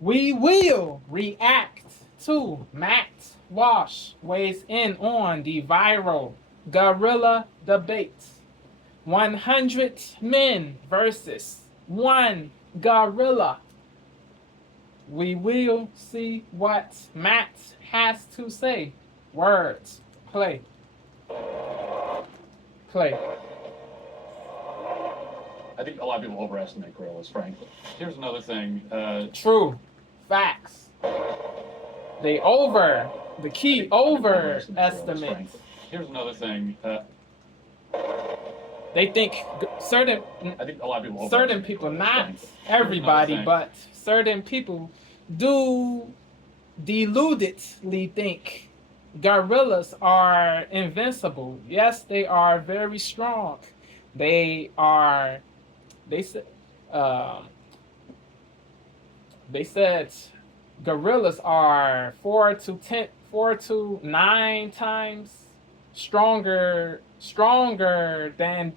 We will react to Matt Walsh weighs in on the viral gorilla debate. 100 men versus one gorilla. We will see what Matt has to say. Words. Play. Play. I think a lot of people overestimate gorillas, frankly. Here's another thing. True. Facts. They the key overestimate. Here's another thing. They think certain, I think a lot of people certain people, not everybody, but certain people do deludedly think gorillas are invincible. Yes, they are very strong. They are. They said. They said gorillas are 4 to 9 times stronger than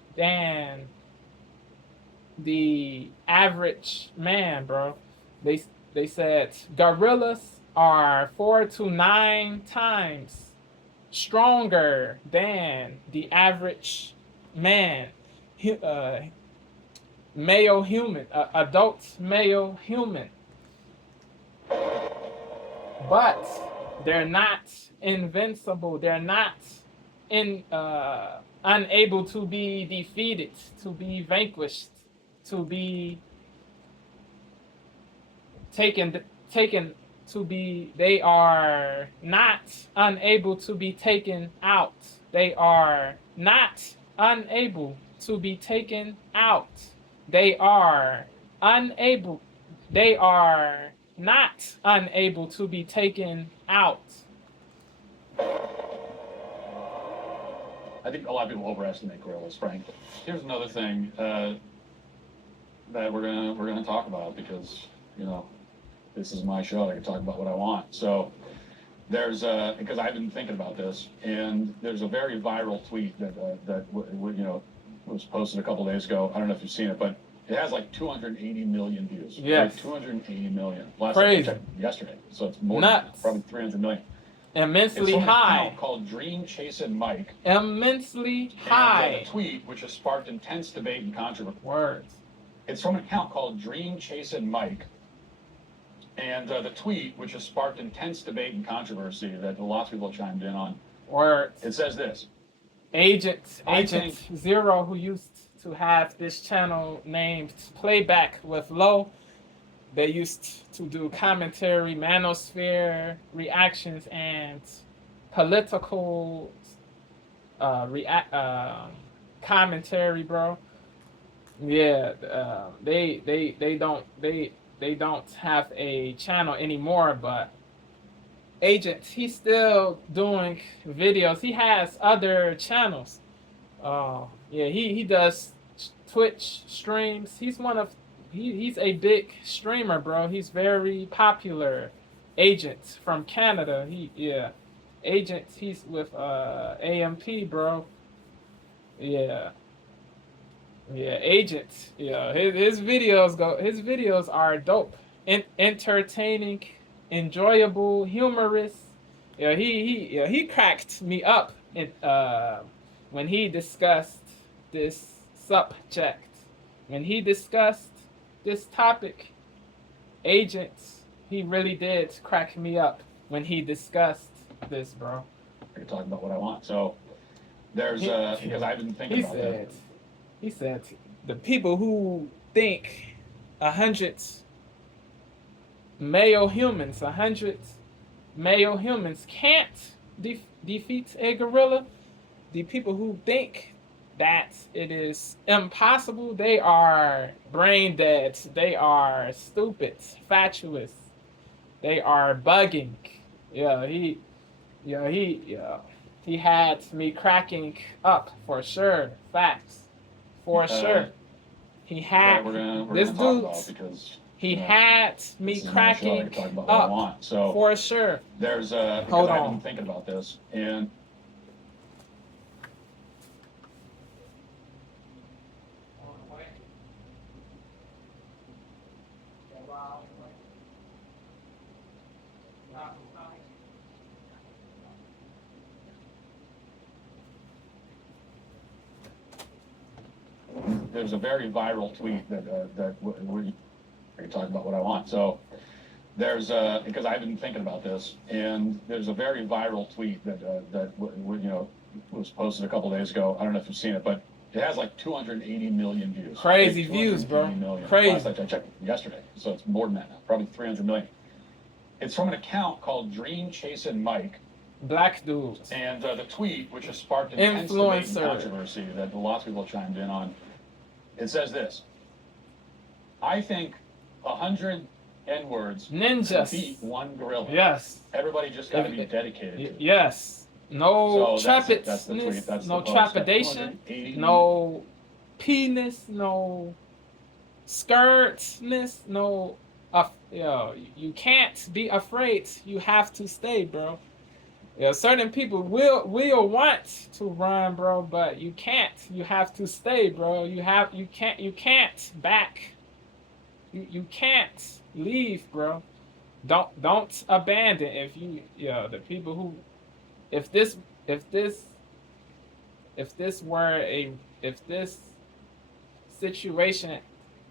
the average man, bro. They said gorillas are 4 to 9 times stronger than the average man, male human, adult male human. But they're not invincible. They're not unable to be defeated, to be vanquished, to be taken to be. They are not unable to be taken out. They are not unable to be taken out. They are unable. They are not unable to be taken out. I think a lot of people overestimate gorillas, frankly. Here's another thing that we're gonna talk about because this is my show. I can talk about what I want. So there's because I've been thinking about this, and there's a very viral tweet that was posted a couple days ago. I don't know if you've seen it, but it has like 280 million views. Yes. Like 280 million. Last Crazy. time I checked yesterday, so it's more Nuts. than probably 300 million. Immensely it's from high. An account called Dream Chasing Mike. Immensely high. And a tweet which has sparked intense debate and controversy. Words. It's from an account called Dream Chasing Mike. And the tweet, which has sparked intense debate and controversy that lots of people chimed in on. Words. It says this. Agent Zero, who used to have this channel named Playback with Low, they used to do commentary, manosphere reactions, and political commentary, bro. Yeah, they don't have a channel anymore, but Agent, he's still doing videos. He has other channels. Yeah, he does Twitch streams. He's a big streamer, bro. He's very popular. Agent from Canada. Agent. He's with AMP, bro. Yeah. Yeah, Agent. Yeah, his videos are dope, entertaining, enjoyable, humorous. Yeah, he cracked me up when he discussed this subject. When he discussed this topic, Agent, he really did crack me up when he discussed this, bro. I can talk about what I want. So there's because I've been thinking about that. He said the people who think 100 male humans can't defeat a gorilla. The people who think that it is impossible, they are brain dead. They are stupid, fatuous. They are bugging. He had me cracking up for sure. Facts. For sure. He had this dude. He had me cracking up. So for sure. There's hold on. I've been thinking about this, and there's a very viral tweet that I can talk about what I want. So there's because I've been thinking about this, and there's a very viral tweet that was posted a couple days ago. I don't know if you've seen it, but it has like 280 million views. Crazy views, bro. Million. Crazy. Last I checked yesterday, so it's more than that now. Probably 300 million. It's from an account called Dream Chasing Mike. Black dudes. And the tweet, which has sparked intense debate and Influencer. controversy that lots of people chimed in on, it says this: I think 100 N-words Ninjas. beat one gorilla. Yes. Everybody just got to be dedicated to it. Yes. No So that's the tweet. That's no the post. trepidation, 280 no penis, no skirtness, no. You can't be afraid. You have to stay, bro. Certain people will want to run, bro, but you can't. You have to stay, bro. You can't back. You can't leave, bro. Don't abandon. If you the people who if this situation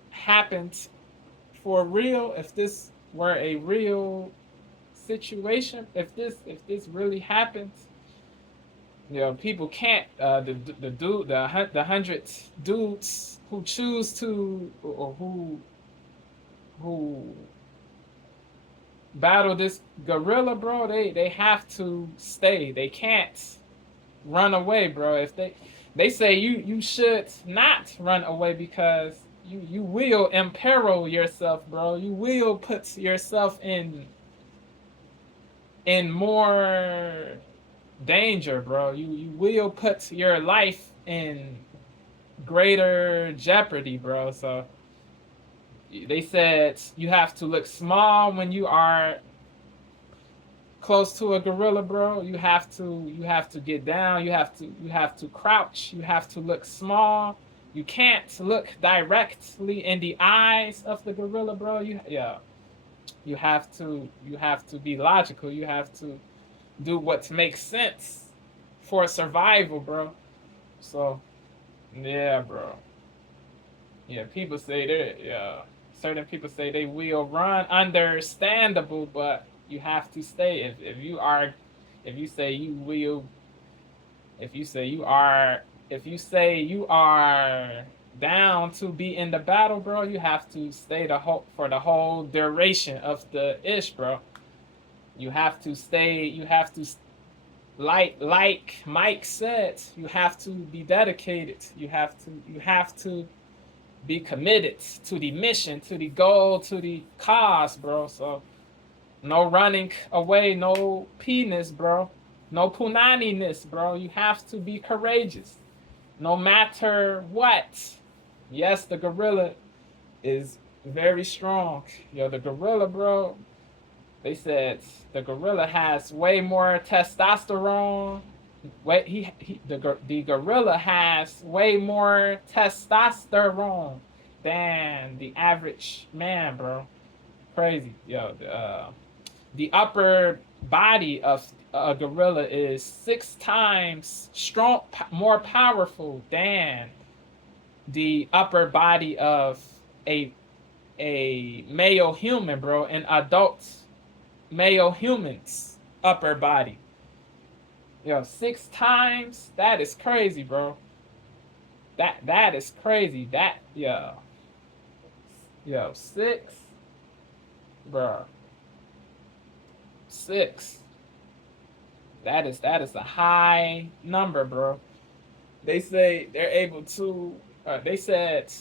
happened for real, if this were a real situation, if this really happens, people can't the 100 dudes who choose to or who battle this gorilla, bro, they have to stay. They can't run away, bro. If they say you should not run away because you will imperil yourself, bro. You will put yourself in more danger, bro. You will put your life in greater jeopardy, bro. So they said you have to look small when you are close to a gorilla, bro. You have to get down. You have to crouch. You have to look small. You can't look directly in the eyes of the gorilla, bro. You have to be logical. You have to do what makes sense for survival, bro. So, yeah, bro. Yeah, people say certain people say they will run. Understandable, but you have to stay. If you say you are down to be in the battle, bro, you have to stay for the whole duration of the ish, bro. You have to stay. You have to, like Mike said, you have to be dedicated. You have to be committed to the mission, to the goal, to the cause, bro. So no running away, no penis, bro. No punani-ness, bro. You have to be courageous, no matter what. Yes, the gorilla is very strong. The gorilla, bro. They said the gorilla has way more testosterone. The gorilla has way more testosterone than the average man, bro. Crazy, the upper body of a gorilla is 6 times more powerful than the upper body of a male human, bro. An adult male human's upper body. 6 times. That is crazy, bro. That is crazy. 6, bro. 6. That is a high number, bro. They say they're able to. They said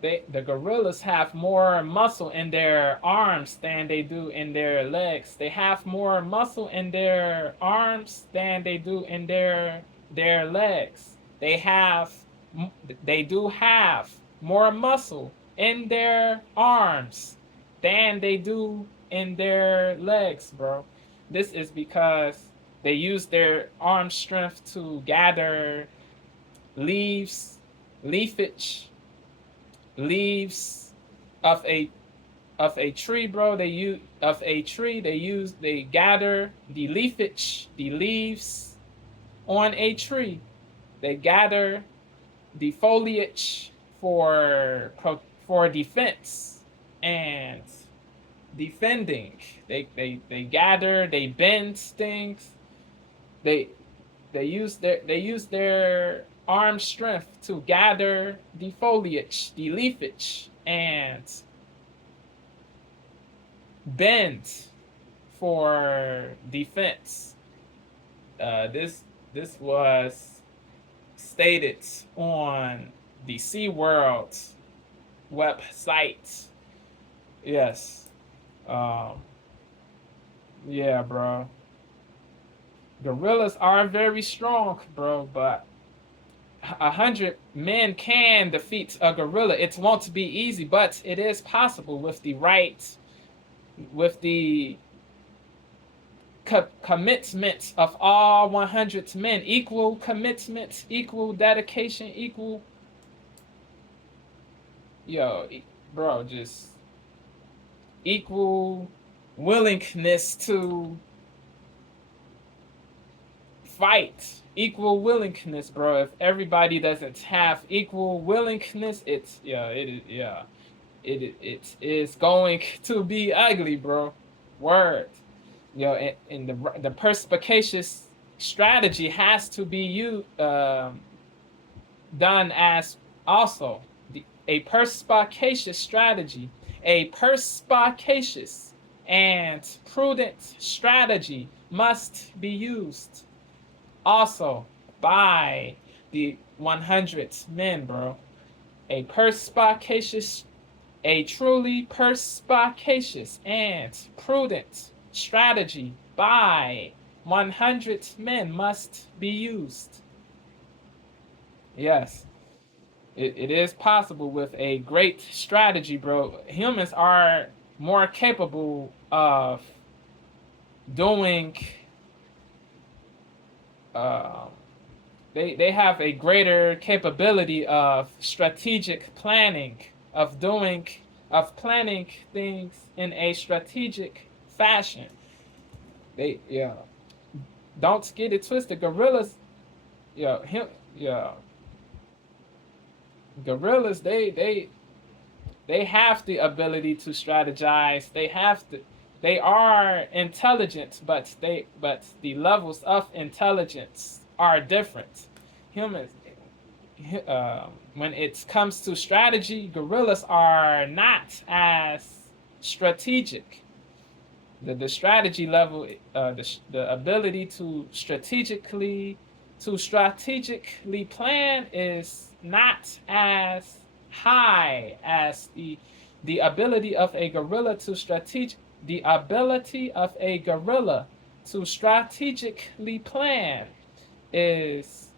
the gorillas have more muscle in their arms than they do in their legs. They have more muscle in their arms than they do in their legs. They do have more muscle in their arms than they do in their legs, bro. This is because they use their arm strength to gather leaves of a tree, bro. They gather the leaves on a tree. They gather the foliage for defense and defending. They gather, they bend things. They use their arm strength to gather the foliage, the leafage, and bend for defense. This was stated on the SeaWorld website. Yes. Yeah, bro. Gorillas are very strong, bro, but 100 men can defeat a gorilla. It won't be easy, but it is possible with the commitment of all 100 men. Equal commitment, equal dedication, equal. Bro, just equal willingness to fight, equal willingness, bro. If everybody doesn't have equal willingness, it is going to be ugly, bro. Word. And the perspicacious strategy has to be done as also a perspicacious strategy, a perspicacious and prudent strategy must be used also by the 100 men, bro. A truly perspicacious and prudent strategy by 100 men must be used. Yes, it is possible with a great strategy, bro. Humans are more capable of doing. They have a greater capability of strategic planning, of planning things in a strategic fashion. Don't get it twisted. Gorillas, gorillas, they have the ability to strategize. They are intelligent, but the levels of intelligence are different. Humans, when it comes to strategy, gorillas are not as strategic. The strategy level, the ability to strategically plan is not as high as the ability of a gorilla to strategically plan is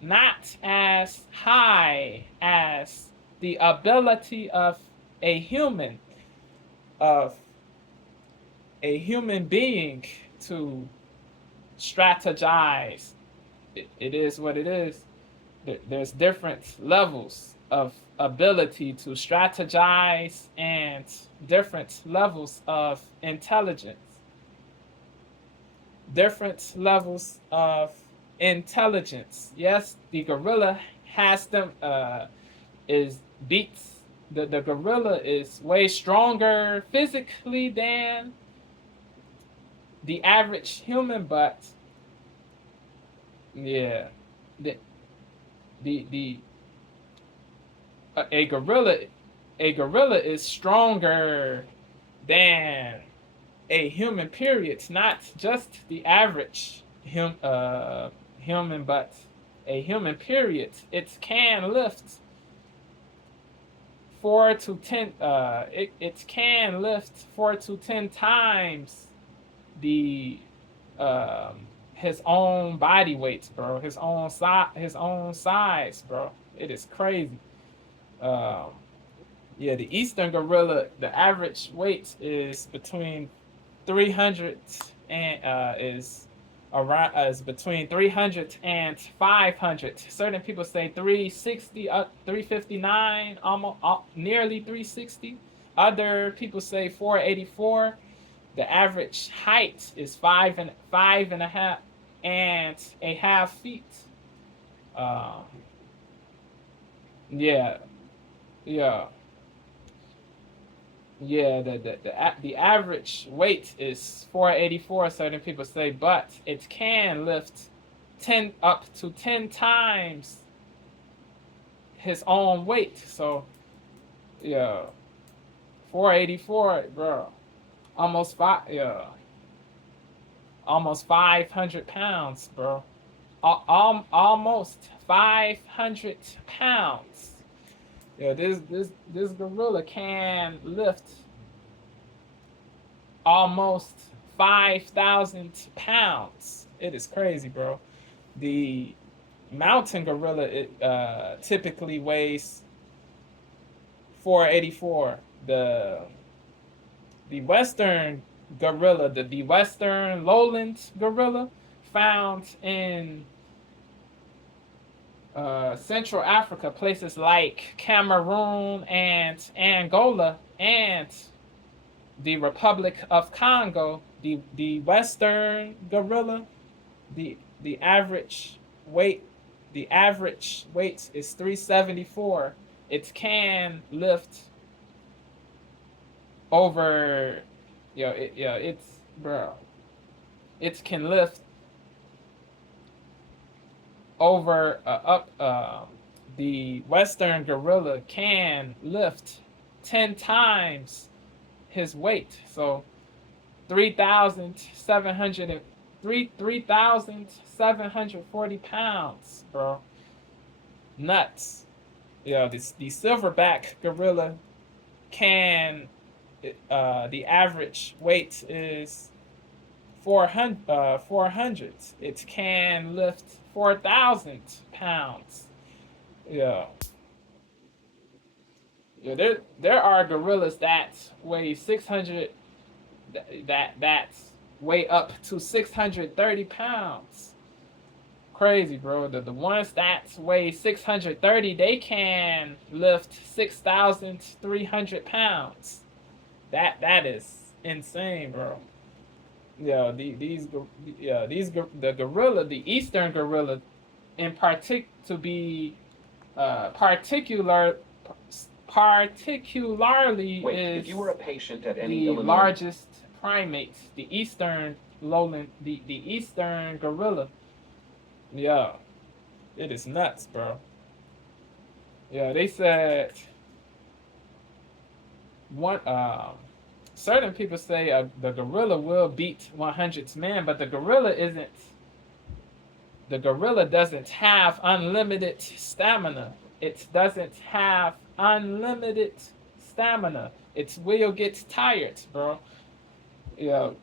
not as high as the ability of a human being to strategize. It is what it is. There's different levels of ability to strategize and different levels of intelligence. Different levels of intelligence. Yes, the gorilla has them. The gorilla is way stronger physically than the average human, but yeah, a gorilla is stronger than a human, period. Not just the average human, but a human, period. It can lift 4 to 10. It can lift 4 to 10 times the his own body weight, bro. His own size, bro. It is crazy. The eastern gorilla, the average weight is between 300 and is between 300 and 500. Certain people say 360, 359, almost nearly 360. Other people say 484. The average height is 5.5 feet. Yeah, yeah. The average weight is 484. Certain people say, but it can lift 10 up to 10 times his own weight. So yeah, 484, bro. Almost five. Yeah, almost 500 pounds, bro. Almost 500 pounds. Yeah, this gorilla can lift almost 5,000 pounds. It is crazy, bro. The mountain gorilla typically weighs 484. The western gorilla, the western lowland gorilla, found in Central Africa, places like Cameroon and Angola and the Republic of Congo, the Western gorilla, the average weight is 374. It can lift over, it's bro. It can lift over the Western gorilla can lift 10 times his weight. So 3,740 pounds, bro. Nuts. The silverback gorilla can the average weight is 400. It can lift 4,000 pounds. Yeah. Yeah, there are gorillas that weigh 600 that weigh up to 630 pounds. Crazy, bro. The ones that weigh 630, they can lift 6,300 pounds. That is insane, bro. Yeah, the gorilla, the eastern gorilla, in to be particularly Wait, is if you were a patient at any the Illinois largest primate, the eastern lowland, the eastern gorilla. Yeah, it is nuts, bro. Yeah, they said one. Certain people say the gorilla will beat 100's man, but the gorilla isn't. The gorilla doesn't have unlimited stamina. It doesn't have unlimited stamina. Its will gets tired, bro.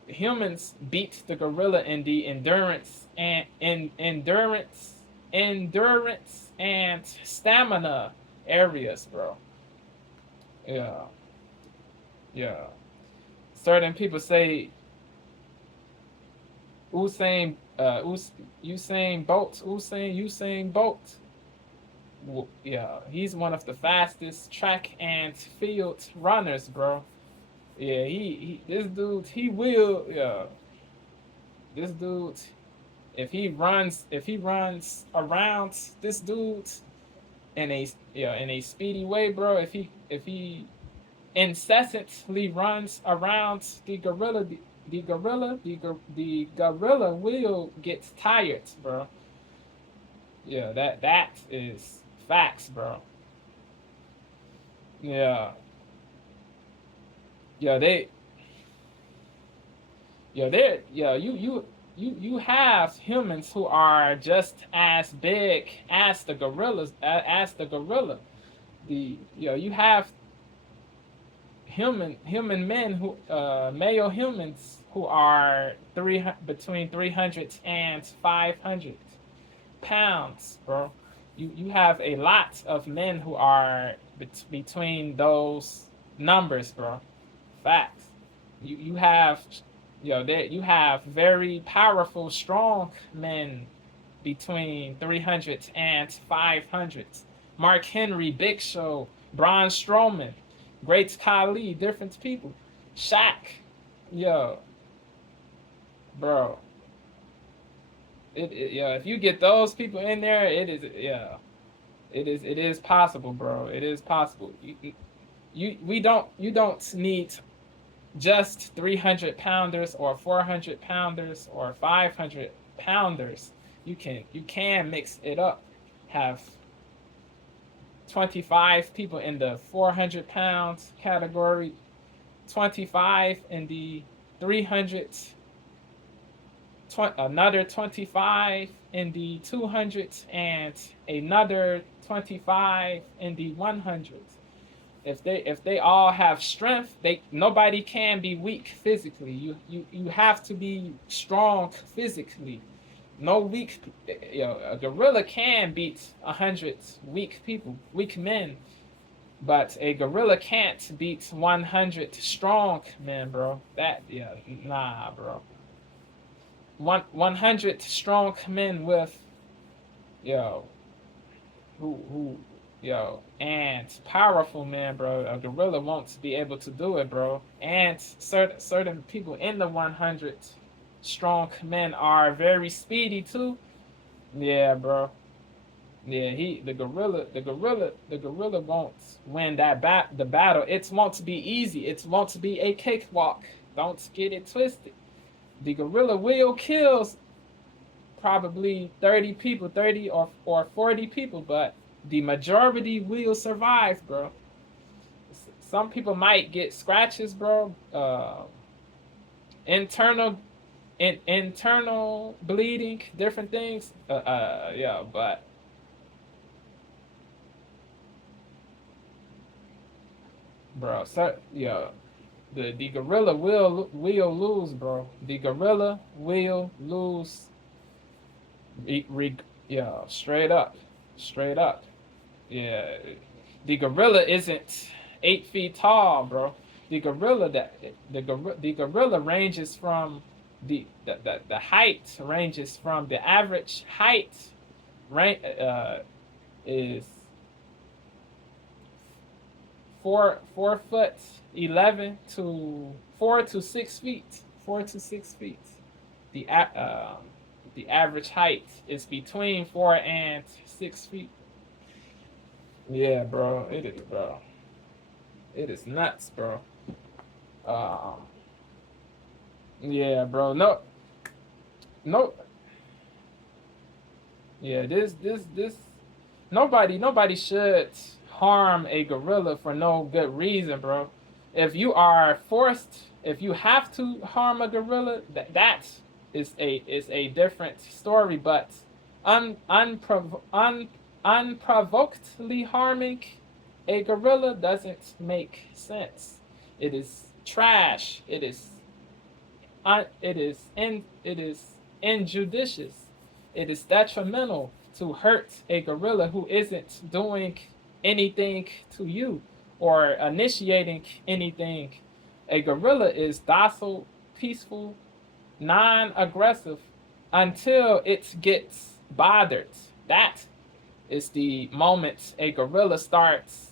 Humans beat the gorilla in the endurance and stamina areas, bro. Yeah, yeah. Certain people say Usain Bolt. Yeah, he's one of the fastest track and field runners, bro. Yeah, this dude, he will, yeah. This dude, if he runs around this dude in a speedy way, bro, if he incessantly runs around the gorilla, the gorilla will get tired, bro. Yeah, that is facts, bro. Yeah, yeah, you have humans who are just as big as the gorillas, as the gorilla. You have human men who male humans who are between 300 and 500 pounds, bro. You have a lot of men who are between those numbers, bro. Facts. You have you have very powerful, strong men between 300 and 500. Mark Henry, Big Show, Braun Strowman, Great Khali, different people. Shaq, yo, bro. If you get those people in there, it is It is possible, bro. It is possible. You don't need just 300 pounders or 400 pounders or 500 pounders. You can mix it up. Have 25 people in the 400 pounds category, 25 in the 300, another 25 in the 200s, and another 25 in the 100s. If they all have strength, nobody can be weak physically. You have to be strong physically. No weak, a gorilla can beat 100 weak people, weak men, but a gorilla can't beat 100 strong men, bro. Nah, bro. 100 strong men with, yo, who and powerful men, bro. A gorilla won't be able to do it, bro. And certain people in the 100 strong men are very speedy too. Yeah, bro. Yeah, the gorilla won't win the battle. It won't be easy. It won't be a cakewalk. Don't get it twisted. The gorilla will kill probably 30 people, 30 or 40 people, but the majority will survive, bro. Some people might get scratches, bro. Internal bleeding, different things. Yeah, but bro, so yeah, the gorilla will lose, bro. The gorilla will lose. Yeah, straight up. Yeah, the gorilla isn't 8 feet tall, bro. The gorilla ranges from the height ranges from the average height is 4 foot 11 to 4 to 6 feet. 4 to 6 feet. The the average height is between 4 and 6 feet. Yeah, bro. It is, bro. It is nuts, bro. Yeah, bro. No. Yeah, this. Nobody should harm a gorilla for no good reason, bro. If you are forced, if you have to harm a gorilla, that is a different story. But unprovokedly harming a gorilla doesn't make sense. It is trash. It is injudicious. It is detrimental to hurt a gorilla who isn't doing anything to you or initiating anything. A gorilla is docile, peaceful, non-aggressive until it gets bothered. That is the moment a gorilla starts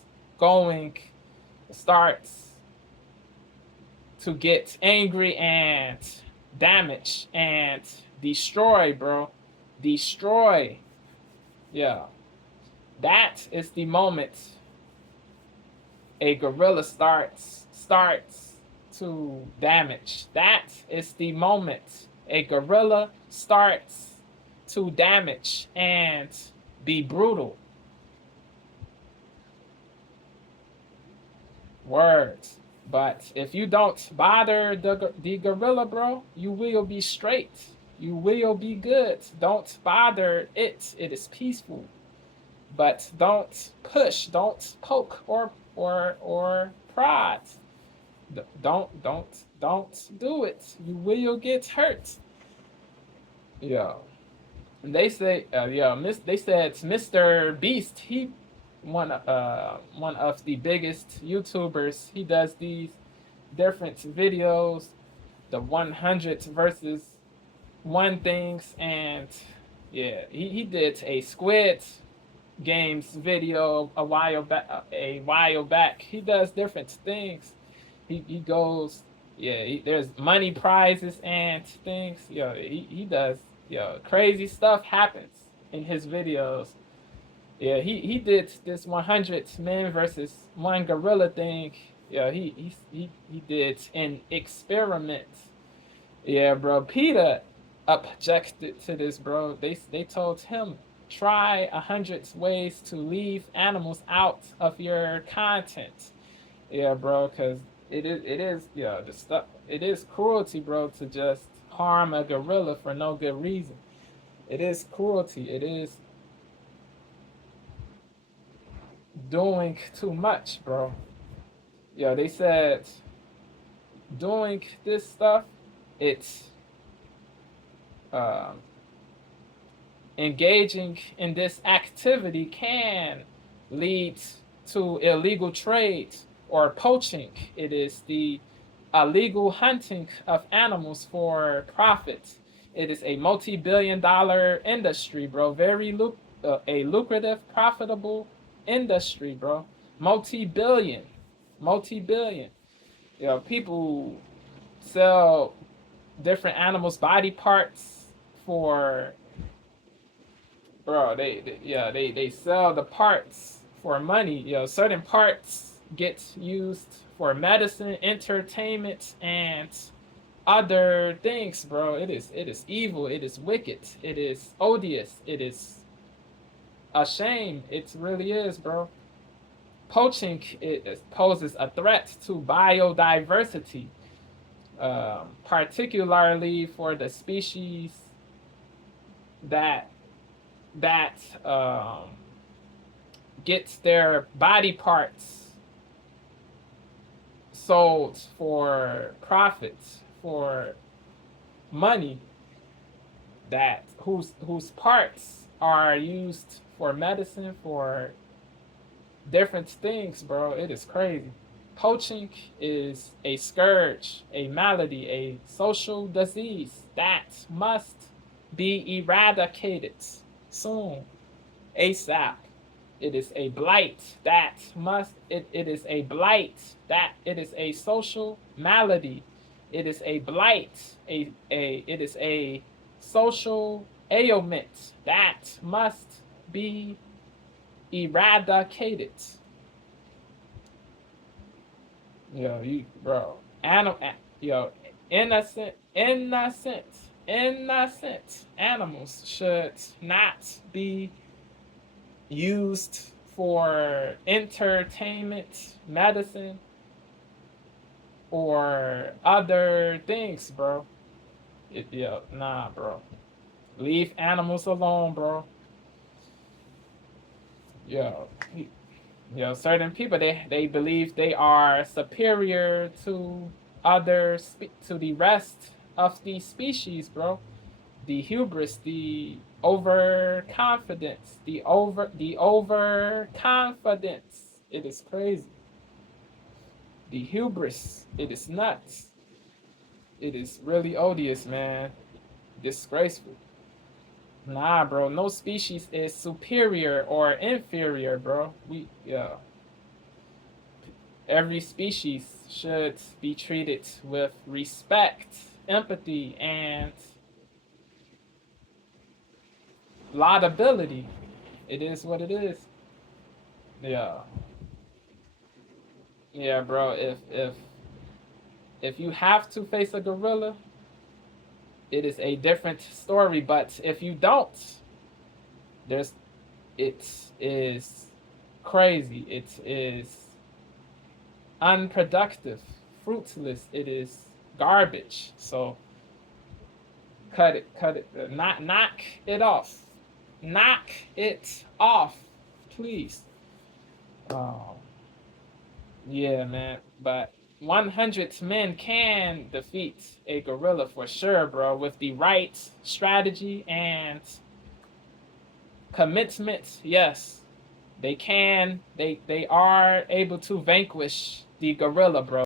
to get angry and damage and destroy, bro. Destroy. Yeah. That is the moment a gorilla starts to damage. That is the moment a gorilla starts to damage and be brutal. Words. But if you don't bother the gorilla, bro, you will be straight. You will be good. Don't bother it. It is peaceful. But don't push, don't poke or prod. Don't do it. You will get hurt. Yeah. And they say, they said Mr. Beast, he one of the biggest YouTubers. He does these different videos, the 100 versus 1 things, and yeah, he did a Squid Games video a while back. He does different things. He goes, yeah. There's money prizes and things. Yeah, he does. Yeah, crazy stuff happens in his videos. Yeah, he did this 100 men versus one gorilla thing. Yeah, he did an experiment. Yeah, bro. Peter objected to this, bro. They told him try 100 ways to leave animals out of your content. Yeah, bro, because it is yeah the stuff it is cruelty, bro, to just harm a gorilla for no good reason. It is cruelty. It is doing too much, bro. Yeah, they said doing this stuff, it's um, engaging in this activity can lead to illegal trade or poaching. It is the illegal hunting of animals for profit. It is a multi-billion-dollar industry, bro. A lucrative, profitable industry, bro. Multi-billion, multi-billion. You know, people sell different animals' body parts for, bro. They sell the parts for money. You know, certain parts get used for medicine, entertainment, and other things, bro. It is evil. It is wicked. It is odious. It is a shame. It really is, bro. Poaching it poses a threat to biodiversity, particularly for the species that that gets their body parts sold for profits, for money, that whose parts are used for medicine, for different things, bro. It is crazy. Poaching is a scourge, a malady, a social disease that must be eradicated soon, ASAP. It is a blight that must, it is a blight that, it is a social malady. It is a blight, it is a social ailment that must be eradicated. Bro, innocent, innocent animals should not be used for entertainment, medicine, or other things, bro. Nah, bro. Leave animals alone, bro. Yo, certain people, they believe they are superior to to the rest of the species, bro. The hubris, the overconfidence, the overconfidence. It is crazy. The hubris, it is nuts. It is really odious, man. Disgraceful. Nah, bro. No species is superior or inferior, bro. Every species should be treated with respect, empathy, and laudability. It is what it is. Yeah. Yeah, bro. If you have to face a gorilla, it is a different story. But if you don't, there's it is crazy. It is unproductive, fruitless. It is garbage. So cut it. Knock it off. Knock it off, please. Yeah, man. But 100 men can defeat a gorilla for sure, bro, with the right strategy and commitment. Yes, they can. They are able to vanquish the gorilla, bro.